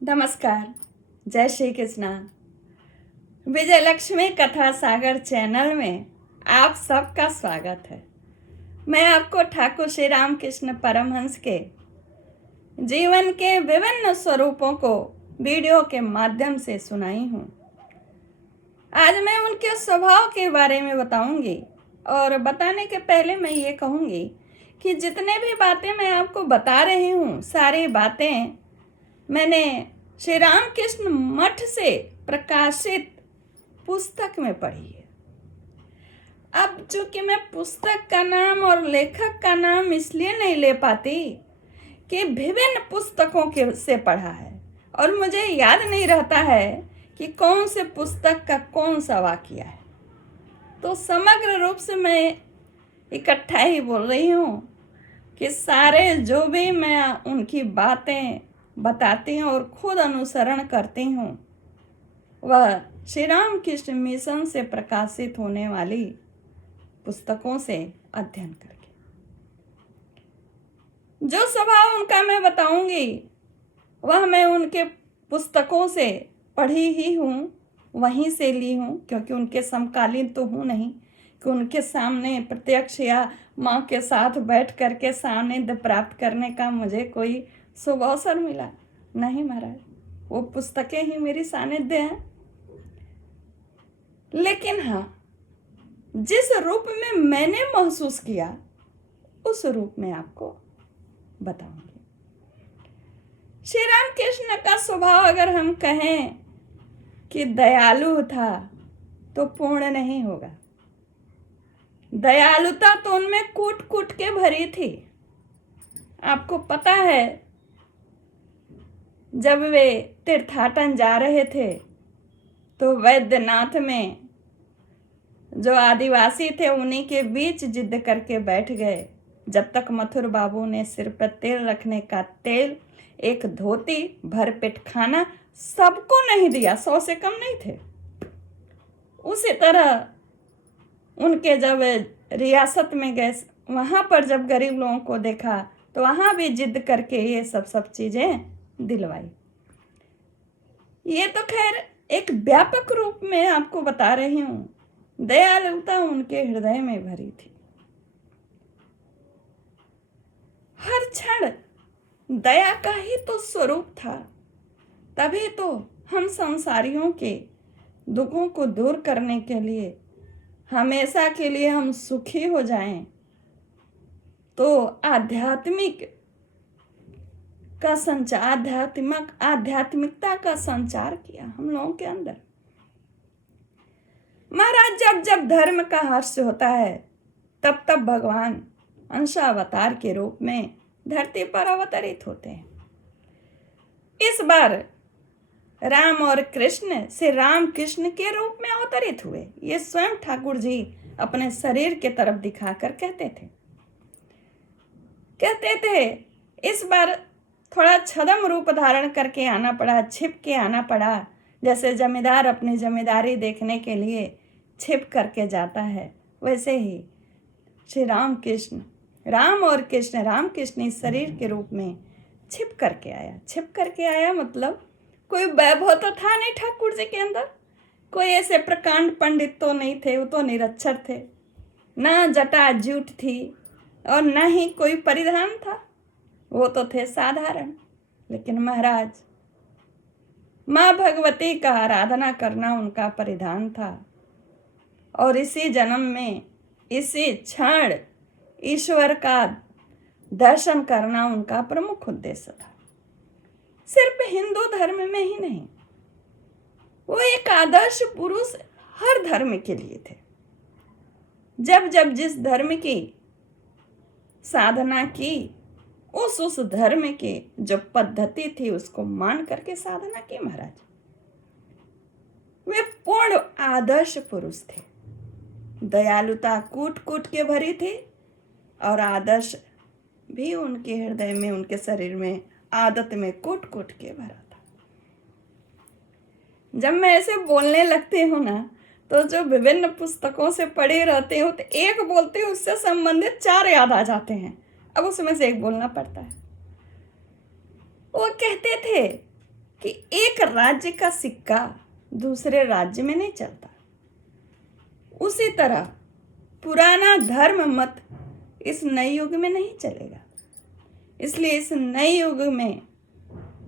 नमस्कार। जय श्री कृष्णा। विजय लक्ष्मी कथा सागर चैनल में आप सबका स्वागत है। मैं आपको ठाकुर श्री रामकृष्ण परमहंस के जीवन के विभिन्न स्वरूपों को वीडियो के माध्यम से सुनाई हूँ। आज मैं उनके स्वभाव के बारे में बताऊंगी और बताने के पहले मैं ये कहूँगी कि जितने भी बातें मैं आपको बता रही हूँ सारी बातें मैंने श्री रामकृष्ण मठ से प्रकाशित पुस्तक में पढ़ी है। अब चूंकि मैं पुस्तक का नाम और लेखक का नाम इसलिए नहीं ले पाती कि विभिन्न पुस्तकों के से पढ़ा है और मुझे याद नहीं रहता है कि कौन से पुस्तक का कौन सा वाक्य है, तो समग्र रूप से मैं इकट्ठा ही बोल रही हूँ कि सारे जो भी मैं उनकी बातें बताती हूँ और खुद अनुसरण करती हूँ वह श्री रामकृष्ण मिशन से प्रकाशित होने वाली पुस्तकों से अध्ययन करके। जो स्वभाव उनका मैं बताऊंगी वह मैं उनके पुस्तकों से पढ़ी ही हूँ, वहीं से ली हूँ, क्योंकि उनके समकालीन तो हूँ नहीं कि उनके सामने प्रत्यक्ष या माँ के साथ बैठ करके सानिध्य प्राप्त करने का मुझे कोई शुभ अवसर मिला नहीं महाराज, वो पुस्तकें ही मेरी सानिध्य हैं। लेकिन हाँ, जिस रूप में मैंने महसूस किया उस रूप में आपको बताऊंगी। श्री रामकृष्ण का स्वभाव अगर हम कहें कि दयालु था तो पूर्ण नहीं होगा। दयालुता तो उनमें कूट कूट के भरी थी। आपको पता है, जब वे तीर्थाटन जा रहे थे तो वैद्यनाथ में जो आदिवासी थे उन्हीं के बीच जिद करके बैठ गए, जब तक मथुर बाबू ने सिर पर तेल रखने का तेल, एक धोती, भर पेट खाना सबको नहीं दिया, 100 से कम नहीं थे। उसी तरह उनके जब रियासत में गए, वहाँ पर जब गरीब लोगों को देखा तो वहाँ भी जिद करके ये सब चीज़ें दिलवाई। ये तो खैर एक व्यापक रूप में आपको बता रही हूँ। दयालुता उनके हृदय में भरी थी। हर क्षण दया का ही तो स्वरूप था। तभी तो हम संसारियों के दुखों को दूर करने के लिए, हमेशा के लिए हम सुखी हो जाएं, तो आध्यात्मिकता का संचार किया हम लोगों के अंदर। महाराज, जब जब धर्म का हर्ष होता है तब तब भगवान अंशावतार के रूप में धरती पर अवतरित होते हैं। इस बार राम और कृष्ण श्री राम कृष्ण के रूप में अवतरित हुए। ये स्वयं ठाकुर जी अपने शरीर के तरफ दिखाकर कहते थे इस बार थोड़ा छद्म रूप धारण करके आना पड़ा, छिप के आना पड़ा। जैसे जमींदार अपनी जमींदारी देखने के लिए छिप करके जाता है, वैसे ही श्री राम और कृष्ण, राम कृष्ण इस शरीर के रूप में छिप करके आया मतलब कोई वैभव तो था नहीं ठाकुर जी के अंदर, कोई ऐसे प्रकांड पंडित तो नहीं थे, वो तो निरक्षर थे, ना जटा जूट थी और ना ही कोई परिधान था, वो तो थे साधारण। लेकिन महाराज, माँ भगवती का आराधना करना उनका परिधान था और इसी जन्म में, इसी क्षण ईश्वर का दर्शन करना उनका प्रमुख उद्देश्य था। सिर्फ हिंदू धर्म में ही नहीं, वो एक आदर्श पुरुष हर धर्म के लिए थे। जब जब जिस धर्म की साधना की, उस धर्म के जो पद्धति थी उसको मान करके साधना की महाराज। वे पूर्ण आदर्श पुरुष थे। दयालुता कूट कूट के भरी थी और आदर्श भी उनके हृदय में, उनके शरीर में, आदत में कूट कूट के भरा था। जब मैं ऐसे बोलने लगती हूँ ना, तो जो विभिन्न पुस्तकों से पढ़े रहते हो तो एक बोलते हो उससे संबंधित 4 याद आ जाते हैं। अब उसमें से एक बोलना पड़ता है। वो कहते थे कि एक राज्य का सिक्का दूसरे राज्य में नहीं चलता, उसी तरह पुराना धर्म मत इस नए युग में नहीं चलेगा। इसलिए इस नए युग में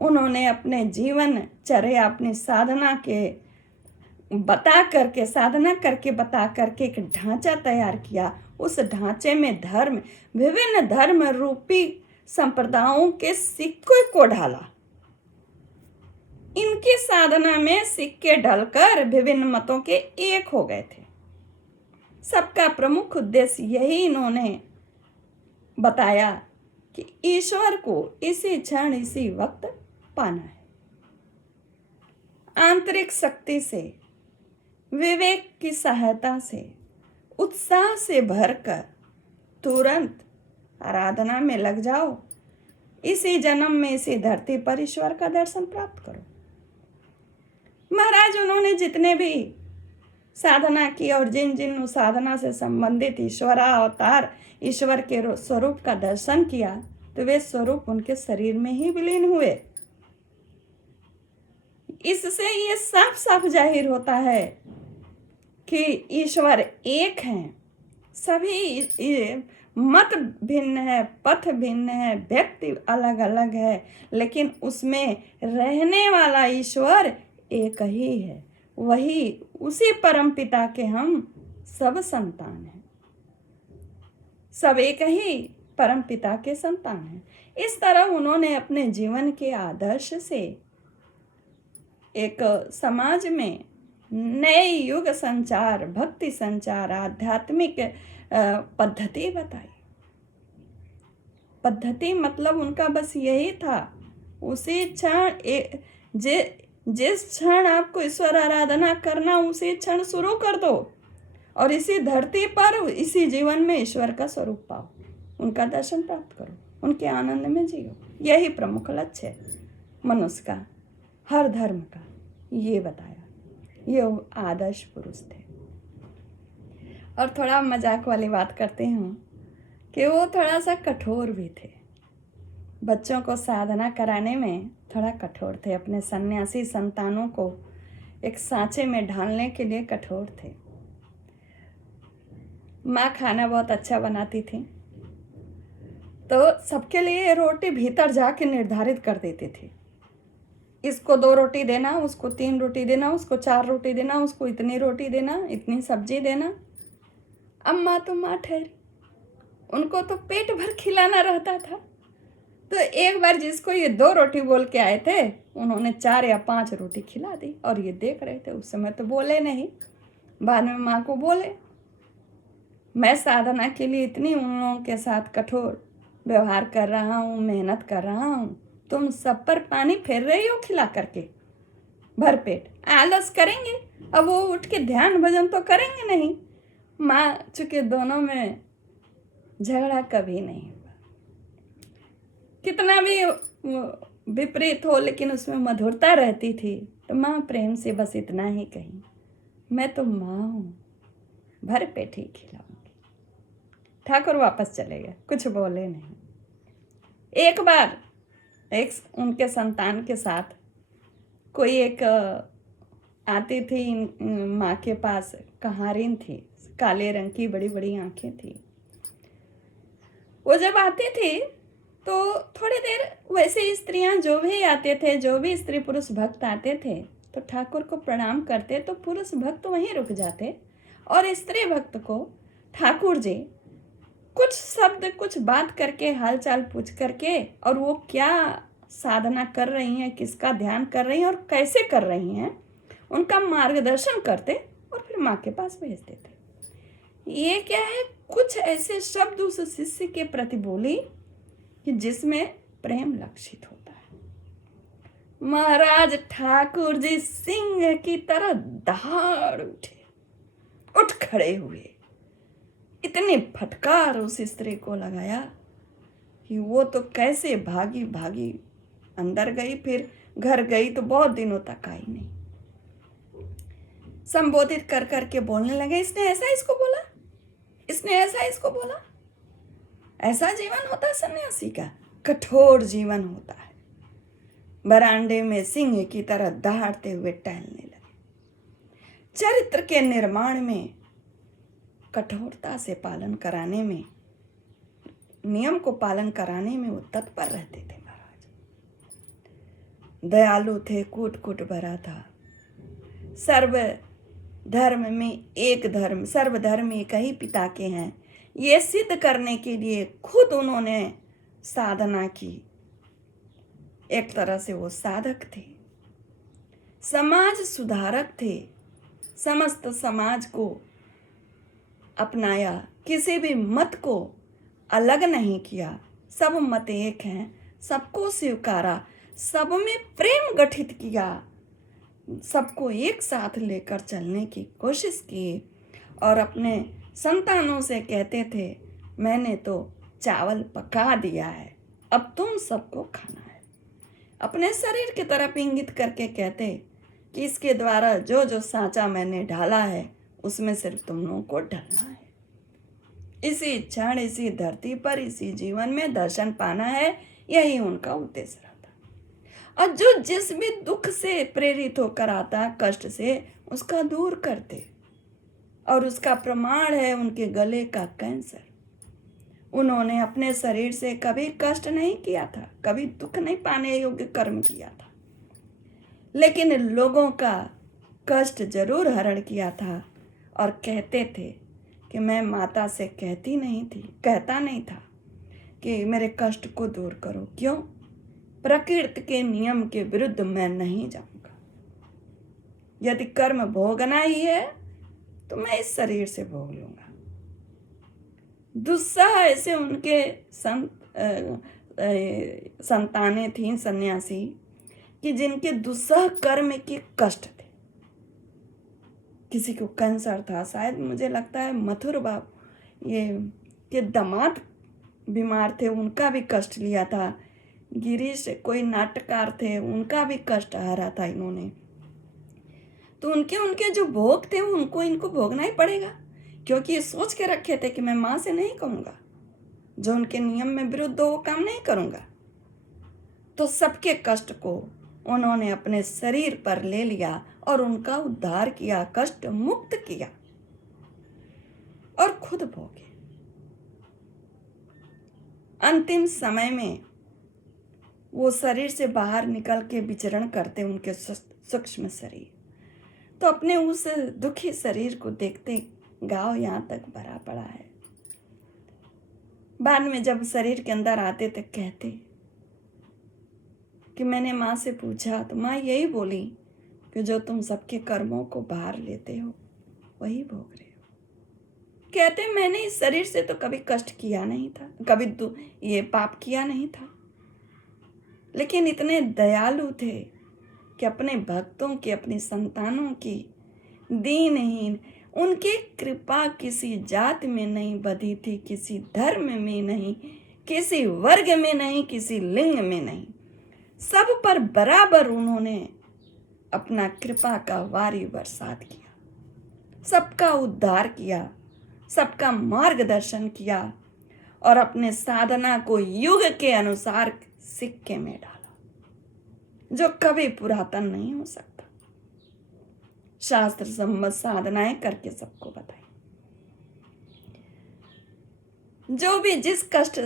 उन्होंने अपने जीवन चर्या, अपनी साधना करके बता करके एक ढांचा तैयार किया। उस ढांचे में विभिन्न धर्म रूपी संप्रदायों के सिक्के को ढाला। इनकी साधना में सिक्के ढलकर विभिन्न मतों के एक हो गए थे। सबका प्रमुख उद्देश्य यही इन्होंने बताया कि ईश्वर को इसी क्षण इसी वक्त पाना है। आंतरिक शक्ति से, विवेक की सहायता से, उत्साह से भरकर तुरंत आराधना में लग जाओ। इसी जन्म में इसी धरती पर ईश्वर का दर्शन प्राप्त करो। महाराज उन्होंने जितने भी साधना की और जिन जिन साधना से संबंधित ईश्वरावतार ईश्वर के स्वरूप का दर्शन किया, तो वे स्वरूप उनके शरीर में ही विलीन हुए। इससे ये साफ साफ जाहिर होता है कि ईश्वर एक हैं। सभी मत भिन्न है, पथ भिन्न है, व्यक्ति अलग अलग है, लेकिन उसमें रहने वाला ईश्वर एक ही है। वही उसी परम पिता के हम सब संतान हैं। सब एक ही परम पिता के संतान हैं। इस तरह उन्होंने अपने जीवन के आदर्श से एक समाज में नए युग संचार, भक्ति संचार, आध्यात्मिक पद्धति बताई। पद्धति मतलब उनका बस यही था, उसी क्षण जिस क्षण आपको ईश्वर आराधना करना, उसी क्षण शुरू कर दो और इसी धरती पर इसी जीवन में ईश्वर का स्वरूप पाओ, उनका दर्शन प्राप्त करो, उनके आनंद में जियो। यही प्रमुख लक्ष्य है मनुष्य का, हर धर्म का। ये बताया, ये आदर्श पुरुष थे। और थोड़ा मजाक वाली बात करते हूँ कि वो थोड़ा सा कठोर भी थे। बच्चों को साधना कराने में थोड़ा कठोर थे। अपने सन्यासी संतानों को एक सांचे में ढालने के लिए कठोर थे। माँ खाना बहुत अच्छा बनाती थी, तो सबके लिए रोटी भीतर जाके निर्धारित कर देती थी। इसको 2 रोटी देना, उसको 3 रोटी देना, उसको 4 रोटी देना, उसको इतनी रोटी देना, इतनी सब्जी देना। अब माँ तो माँ ठहरी, उनको तो पेट भर खिलाना रहता था। तो एक बार जिसको ये 2 रोटी बोल के आए थे, उन्होंने 4 या 5 रोटी खिला दी। और ये देख रहे थे, उस समय तो बोले नहीं, बाद में माँ को बोले, मैं साधना के लिए इतनी उन लोगों के साथ कठोर व्यवहार कर रहा हूँ, मेहनत कर रहा हूँ, तुम सब पर पानी फेर रही हो खिला करके भर पेट। आलस करेंगे, अब वो उठ के ध्यान भजन तो करेंगे नहीं। माँ चूंकि दोनों में झगड़ा कभी नहीं हुआ, कितना भी विपरीत हो लेकिन उसमें मधुरता रहती थी। तो माँ प्रेम से बस इतना ही कही, मैं तो माँ हूँ, भर पेट ही खिलाऊंगी। ठाकुर वापस चले गए, कुछ बोले नहीं। एक बार एक उनके संतान के साथ कोई एक आती थी माँ के पास, कहारिन थी, काले रंग की बड़ी बड़ी आंखें थी। वो जब आती थी तो थोड़ी देर वैसे स्त्रियां जो भी आते थे, जो भी स्त्री पुरुष भक्त आते थे, तो ठाकुर को प्रणाम करते, तो पुरुष भक्त वहीं रुक जाते और स्त्री भक्त को ठाकुर जी कुछ शब्द, कुछ बात करके, हालचाल पूछ करके, और वो क्या साधना कर रही हैं, किसका ध्यान कर रही हैं और कैसे कर रही हैं, उनका मार्गदर्शन करते और फिर माँ के पास भेज देते। ये क्या है, कुछ ऐसे शब्द उस शिष्य के प्रति बोली कि जिसमें प्रेम लक्षित होता है। महाराज ठाकुर जी सिंह की तरह दहाड़ उठे, उठ खड़े हुए, इतनी फटकार उस स्त्री को लगाया कि वो तो कैसे भागी भागी अंदर गई, फिर घर गई तो बहुत दिनों तक आई नहीं। संबोधित कर करके बोलने लगे, इसने ऐसा इसको बोला, इसने ऐसा इसको बोला। ऐसा जीवन होता है सन्यासी का, कठोर जीवन होता है। बरामदे में सिंह की तरह दहाड़ते हुए टहलने लगे। चरित्र के निर्माण में कठोरता से पालन कराने में, नियम को पालन कराने में वो तत्पर रहते थे। महाराज दयालु थे, कूट कूट भरा था। सर्व धर्म में एक धर्म, सर्वधर्म एक ही पिता के हैं, ये सिद्ध करने के लिए खुद उन्होंने साधना की। एक तरह से वो साधक थे, समाज सुधारक थे। समस्त समाज को अपनाया, किसी भी मत को अलग नहीं किया। सब मत एक हैं, सबको स्वीकारा, सब में प्रेम गठित किया, सबको एक साथ लेकर चलने की कोशिश की। और अपने संतानों से कहते थे, मैंने तो चावल पका दिया है, अब तुम सबको खाना है। अपने शरीर की तरफ इंगित करके कहते कि इसके द्वारा जो जो सांचा मैंने ढाला है उसमें सिर्फ तुम लोगों को ढलना है। इसी क्षण, इसी धरती पर, इसी जीवन में दर्शन पाना है, यही उनका उद्देश्य रहता। और जो जिस भी दुख से प्रेरित होकर आता, कष्ट से, उसका दूर करते। और उसका प्रमाण है उनके गले का कैंसर। उन्होंने अपने शरीर से कभी कष्ट नहीं किया था, कभी दुख नहीं पाने योग्य कर्म किया था, लेकिन लोगों का कष्ट जरूर हरण किया था। और कहते थे कि मैं माता से कहता नहीं था कि मेरे कष्ट को दूर करो। क्यों? प्रकृति के नियम के विरुद्ध मैं नहीं जाऊंगा। यदि कर्म भोगना ही है तो मैं इस शरीर से भोग लूंगा। दुस्साह ऐसे उनके संतानें थीं, सन्यासी, कि जिनके दुस्साह कर्म के कष्ट थे। किसी को कैंसर था, शायद मुझे लगता है मथुर बाबू ये के दामाद बीमार थे, उनका भी कष्ट लिया था। गिरीश कोई नाटककार थे, उनका भी कष्ट हरा था इन्होंने। तो उनके जो भोग थे उनको इनको भोगना ही पड़ेगा, क्योंकि ये सोच के रखे थे कि मैं माँ से नहीं कहूँगा, जो उनके नियम में विरुद्ध हो वो काम नहीं करूँगा। तो सबके कष्ट को उन्होंने अपने शरीर पर ले लिया और उनका उद्धार किया, कष्ट मुक्त किया और खुद भोगे। अंतिम समय में वो शरीर से बाहर निकल के विचरण करते, उनके सूक्ष्म शरीर। तो अपने उस दुखी शरीर को देखते गांव यहाँ तक भरा पड़ा है। बाद में जब शरीर के अंदर आते तो कहते कि मैंने माँ से पूछा तो माँ यही बोली कि जो तुम सबके कर्मों को बाहर लेते हो वही भोग रहे हो। कहते मैंने इस शरीर से तो कभी कष्ट किया नहीं था, कभी ये पाप किया नहीं था, लेकिन इतने दयालु थे कि अपने भक्तों की, अपनी संतानों की दीनहीन, उनकी कृपा किसी जात में नहीं बधी थी, किसी धर्म में नहीं, किसी वर्ग में नहीं, किसी लिंग में नहीं, सब पर बराबर उन्होंने अपना कृपा का वारी बरसात किया, सबका उद्धार किया, सबका मार्गदर्शन किया और अपने साधना को युग के अनुसार सिक्के में डाला, जो कभी पुरातन नहीं हो सकता। शास्त्र सम्मत साधनाएं करके सबको बताई। जो भी जिस कष्ट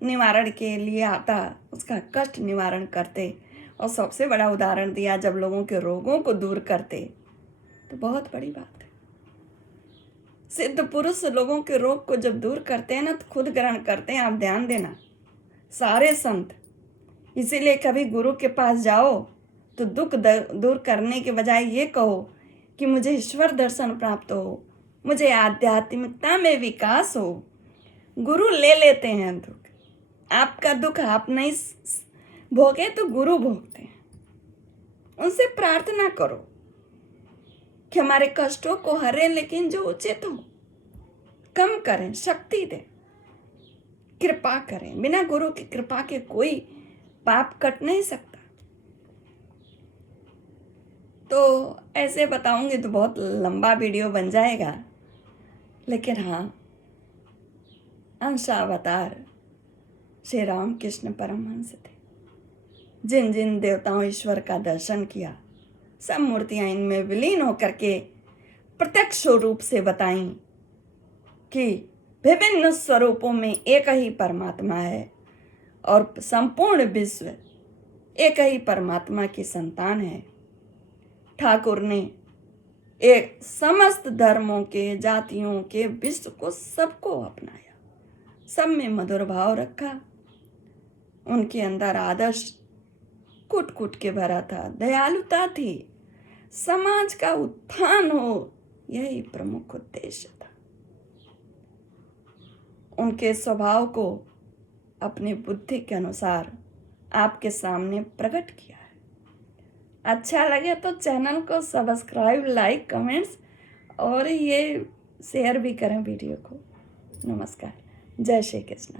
निवारण के लिए आता उसका कष्ट निवारण करते। और सबसे बड़ा उदाहरण दिया, जब लोगों के रोगों को दूर करते, तो बहुत बड़ी बात है। सिद्ध पुरुष लोगों के रोग को जब दूर करते हैं ना तो खुद ग्रहण करते हैं। आप ध्यान देना, सारे संत। इसीलिए कभी गुरु के पास जाओ तो दुख दूर करने के बजाय ये कहो कि मुझे ईश्वर दर्शन प्राप्त हो, मुझे आध्यात्मिकता में विकास हो। गुरु ले लेते हैं दुख, आपका दुख आप नहीं भोगे तो गुरु भोगते हैं। उनसे प्रार्थना करो कि हमारे कष्टों को हरें, लेकिन जो उचित हो कम करें, शक्ति दें, कृपा करें। बिना गुरु की कृपा के कोई पाप कट नहीं सकता। तो ऐसे बताऊंगी तो बहुत लंबा वीडियो बन जाएगा, लेकिन हाँ, अंशावतार श्री राम कृष्ण परमहंस थे, जिन जिन देवताओं ईश्वर का दर्शन किया, सब मूर्तियां इनमें विलीन होकर के प्रत्यक्ष रूप से बताई कि विभिन्न स्वरूपों में एक ही परमात्मा है और संपूर्ण विश्व एक ही परमात्मा की संतान है। ठाकुर ने एक समस्त धर्मों के, जातियों के, विश्व को, सबको अपनाया, सब में मधुर भाव रखा। उनके अंदर आदर्श कूट कूट के भरा था, दयालुता थी, समाज का उत्थान हो, यही प्रमुख उद्देश्य था। उनके स्वभाव को अपनी बुद्धि के अनुसार आपके सामने प्रकट किया है। अच्छा लगे तो चैनल को सब्सक्राइब, लाइक, कमेंट्स और ये शेयर भी करें वीडियो को। नमस्कार। जय श्री कृष्ण।